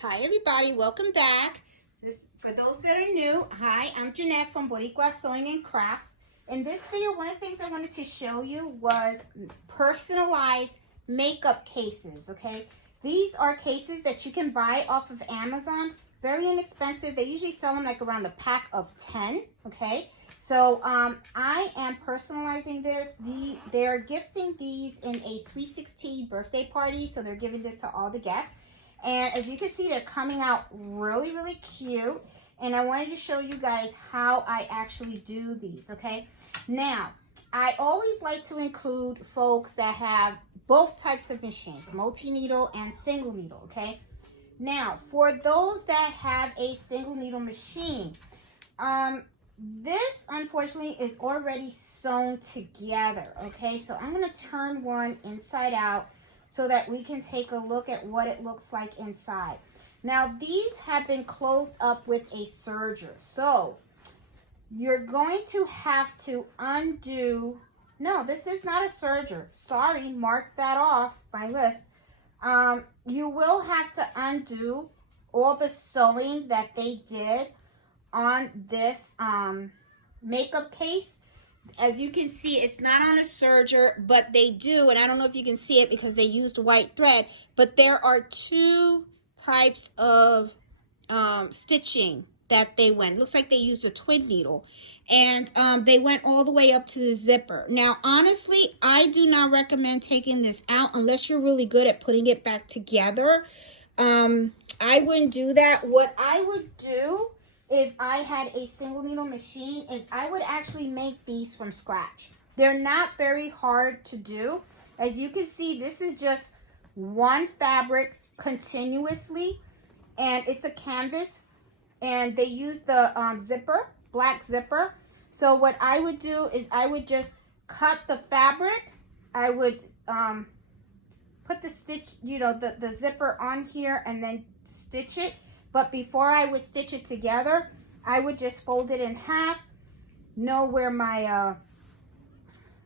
Hi everybody, welcome back. For those that are new, hi, I'm Jeanette from Boricua Sewing and Crafts. In this video, one of the things I wanted to show you was personalized makeup cases, okay? These are cases that you can buy off of Amazon. Very inexpensive. They usually sell them like around a pack of 10, okay? So I am personalizing this. They're gifting these in a Sweet 16 birthday party, so they're giving this to all the guests. And as you can see, they're coming out really, really cute. And I wanted to show you guys how I actually do these, okay? Now, I always like to include folks that have both types of machines, multi-needle and single needle, okay? Now, for those that have a single needle machine, this unfortunately is already sewn together, okay? So I'm gonna turn one inside out so that we can take a look at what it looks like inside. Now, these have been closed up with a serger. So you're going to have to undo, no, this is not a serger. Sorry, mark that off my list. You will have to undo all the sewing that they did on this makeup case. As you can see, it's not on a serger, but they do, and I don't know if you can see it because they used white thread, but there are two types of stitching that they went. Looks like they used a twin needle, and they went all the way up to the zipper. Now, honestly, I do not recommend taking this out unless you're really good at putting it back together. I wouldn't do that. What I would do if I had a single needle machine is I would actually make these from scratch. They're not very hard to do. As you can see, this is just one fabric continuously, and it's a canvas, and they use the zipper, black zipper. So what I would do is I would just cut the fabric. I would put the stitch, the zipper on here and then stitch it. But before I would stitch it together, I would just fold it in half, know where my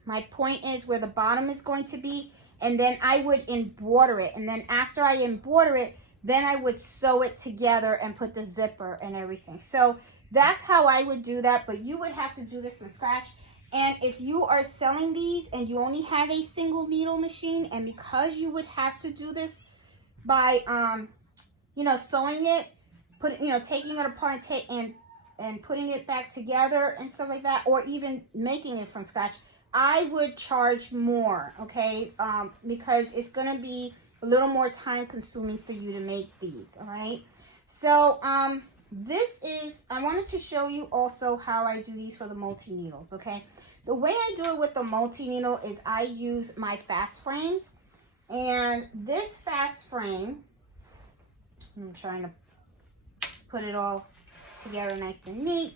my point is, where the bottom is going to be, and then I would embroider it. And then after I embroider it, then I would sew it together and put the zipper and everything. So that's how I would do that, but you would have to do this from scratch. And if you are selling these and you only have a single needle machine, and because you would have to do this by sewing it, taking it apart and putting it back together and stuff like that, or even making it from scratch, I would charge more, okay? Because it's gonna be a little more time consuming for you to make these, all right? So I wanted to show you also how I do these for the multi-needles, okay? The way I do it with the multi-needle is I use my fast frames, and this fast frame, I'm trying to put it all together nice and neat.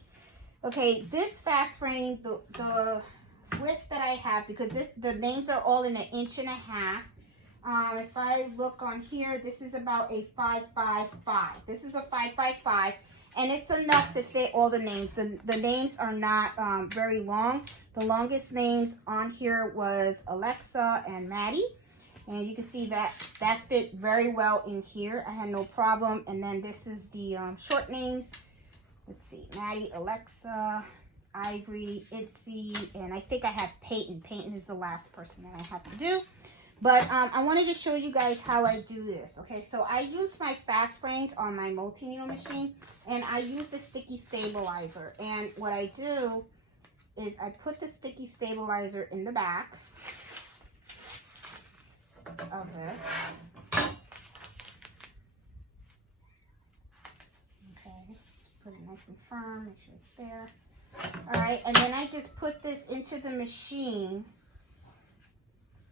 Okay, this fast frame, the width that I have, because the names are all in 1.5 inches. If I look on here, this is about a 5x5. This is a 5x5, and it's enough to fit all the names. The names are not very long. The longest names on here was Alexa and Maddie. And you can see that fit very well in here. I had no problem. And then this is the short names. Let's see, Maddie, Alexa, Ivory, Itzy, and I think I have Peyton. Peyton is the last person that I have to do. But I wanted to show you guys how I do this. Okay, so I use my fast frames on my multi-needle machine, and I use the sticky stabilizer. And what I do is I put the sticky stabilizer in the back of this. Okay, put it nice and firm, make sure it's there. All right, and then I just put this into the machine,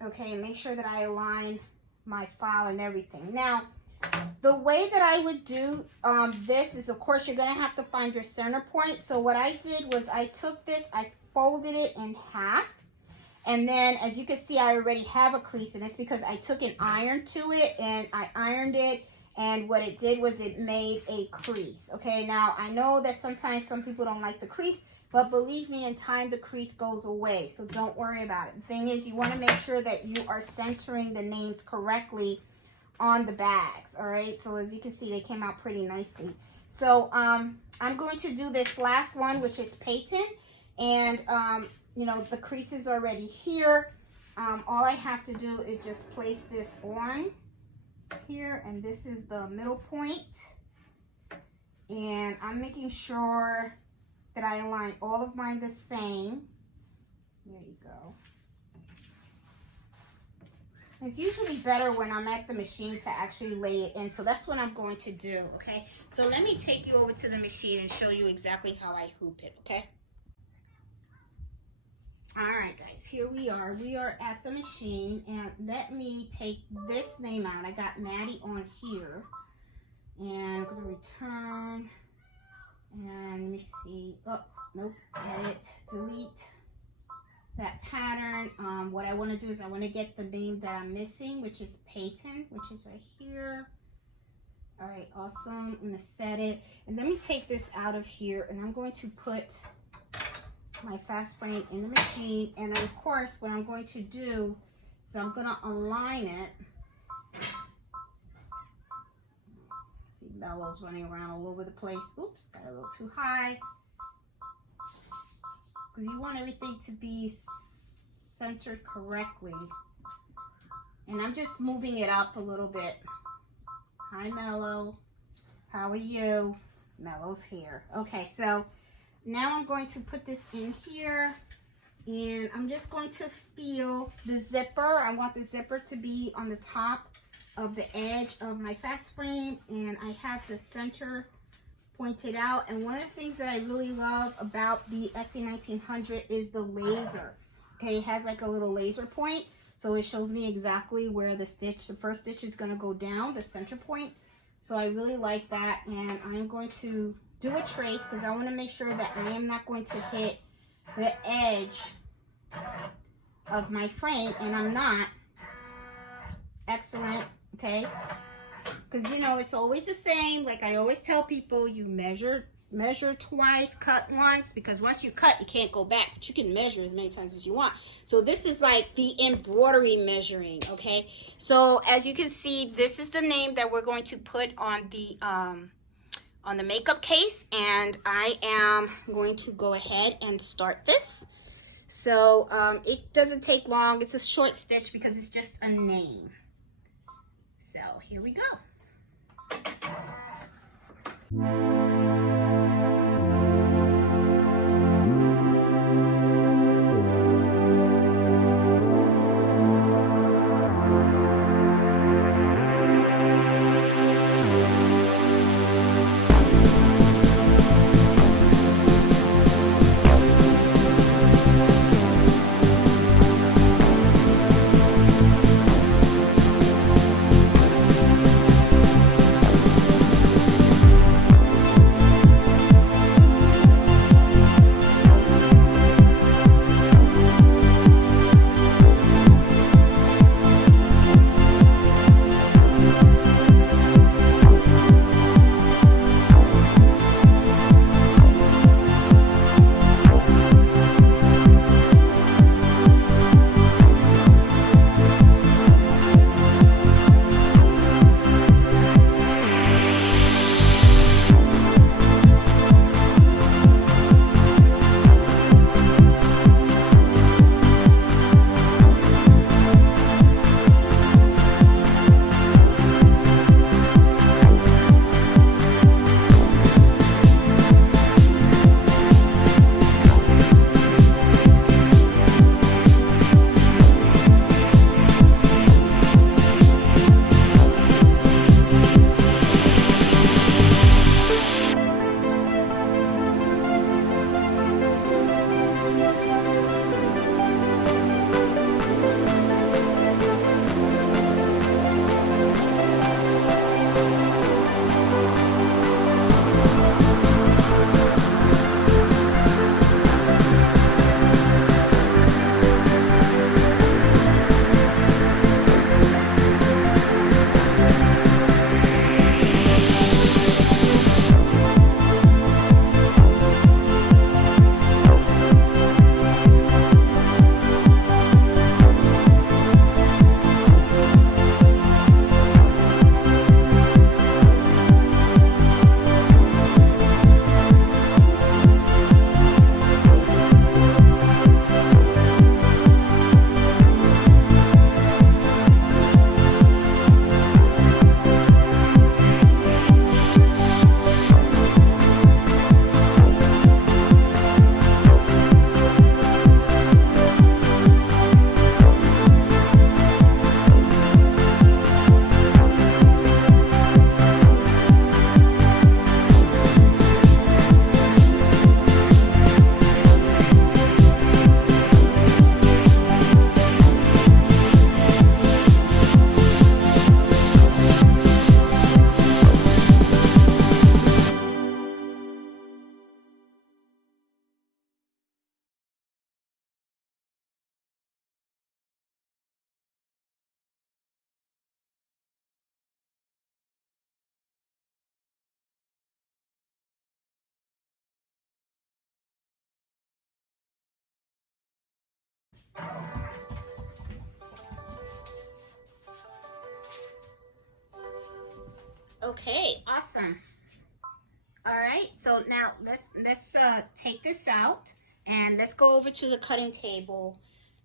okay, and make sure that I align my file and everything. Now, the way that I would do this is, of course, you're going to have to find your center point. So what I did was I took this, I folded it in half, and then as you can see, I already have a crease in this because I took an iron to it and I ironed it, and what it did was it made a crease. Okay, now I know that sometimes some people don't like the crease, but believe me, in time the crease goes away, so don't worry about it. The thing is, you want to make sure that you are centering the names correctly on the bags. All right, so as you can see, they came out pretty nicely. So I'm going to do this last one, which is patent, and you know, the crease is already here. All I have to do is just place this on here, and this is the middle point, and I'm making sure that I align all of mine the same. There you go. It's usually better when I'm at the machine to actually lay it in, so that's what I'm going to do, okay? So let me take you over to the machine and show you exactly how I hoop it, okay? All right, guys, here we are. We are at the machine, and let me take this name out. I got Maddie on here, and I'm gonna return, and let me see. Oh, nope, edit, delete that pattern. What I want to do is I want to get the name that I'm missing, which is patent, which is right here. All right, awesome. I'm gonna set it, and let me take this out of here, and I'm going to put my fast frame in the machine. And of course, what I'm going to do is I'm gonna align it. See, Bello's running around all over the place. Oops, got a little too high. Because you want everything to be centered correctly. And I'm just moving it up a little bit. Hi, Mello. How are you? Mello's here. Okay, so now I'm going to put this in here, and I'm just going to feel the zipper. I want the zipper to be on the top of the edge of my fast frame, and I have the center pointed out. And one of the things that I really love about the SE1900 is the laser. Okay, it has like a little laser point, so it shows me exactly where the stitch, the first stitch is going to go down, the center point. So I really like that, and I'm going to do a trace because I want to make sure that I am not going to hit the edge of my frame, and I'm not. Excellent. Okay, because you know it's always the same. Like I always tell people, you measure twice, cut once, because once you cut you can't go back, but you can measure as many times as you want. So this is like the embroidery measuring. Okay, so as you can see, this is the name that we're going to put on the makeup case, and I am going to go ahead and start this. So it doesn't take long. It's a short stitch because it's just a name. So here we go. Okay, awesome. All right, so now let's take this out and let's go over to the cutting table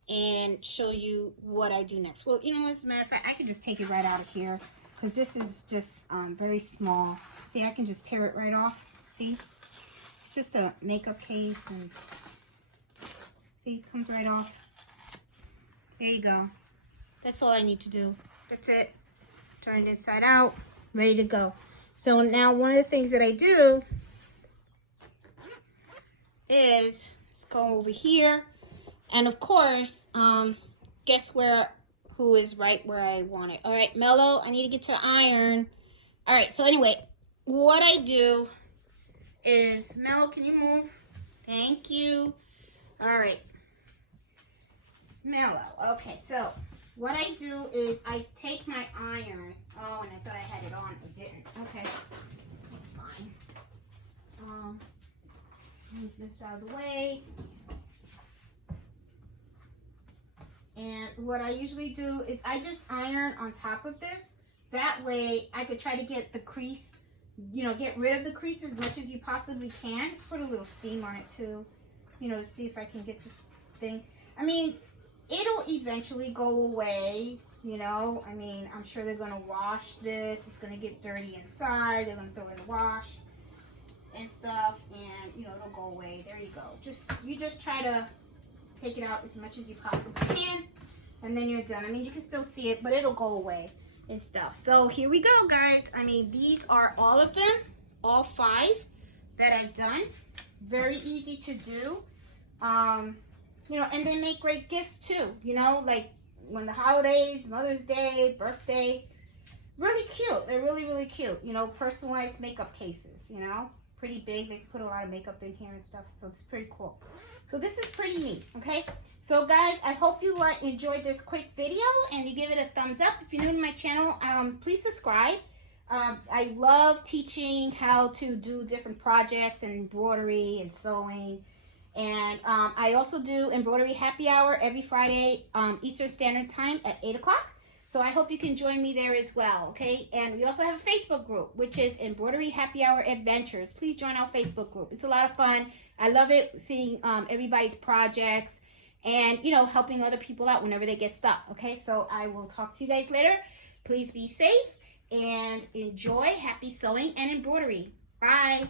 and show you what I do next. Well, you know, as a matter of fact, I can just take it right out of here because this is just very small. See, I can just tear it right off. See, it's just a makeup case, and see, it comes right off. There you go. That's all I need to do. That's it. Turn it inside out. Ready to go. So now one of the things that I do is let's go over here, and of course, guess who is right where I want it. All right, Mello, I need to get to the iron. All right, so anyway, what I do is, Mello, can you move? Thank you. All right, Mello. Okay, so what I do is I take my iron. Oh, and I thought I had it on. I didn't. Okay, that's fine. Move this out of the way. And what I usually do is I just iron on top of this. That way I could try to get the crease, you know, get rid of the crease as much as you possibly can. Put a little steam on it too, you know, to see if I can get this thing. I mean, it'll eventually go away, you know. I mean, I'm sure they're going to wash this. It's going to get dirty inside. They're going to throw it in the wash and stuff, and, you know, it'll go away. There you go. You just try to take it out as much as you possibly can, and then you're done. I mean, you can still see it, but it'll go away and stuff. So here we go, guys. I mean, these are all of them, all 5 that I've done. Very easy to do. You know, and they make great gifts too, you know, like when the holidays, Mother's Day, birthday, really cute. They're really, really cute. You know, personalized makeup cases, you know, pretty big. They can put a lot of makeup in here and stuff, so it's pretty cool. So this is pretty neat, okay? So guys, I hope you enjoyed this quick video and you give it a thumbs up. If you're new to my channel, please subscribe. I love teaching how to do different projects and embroidery and sewing. And I also do embroidery happy hour every Friday Eastern Standard Time at 8 o'clock. So I hope you can join me there as well, okay? And we also have a Facebook group, which is Embroidery Happy Hour Adventures. Please join our Facebook group. It's a lot of fun. I love it seeing everybody's projects and, you know, helping other people out whenever they get stuck, okay? So I will talk to you guys later. Please be safe and enjoy. Happy sewing and embroidery. Bye.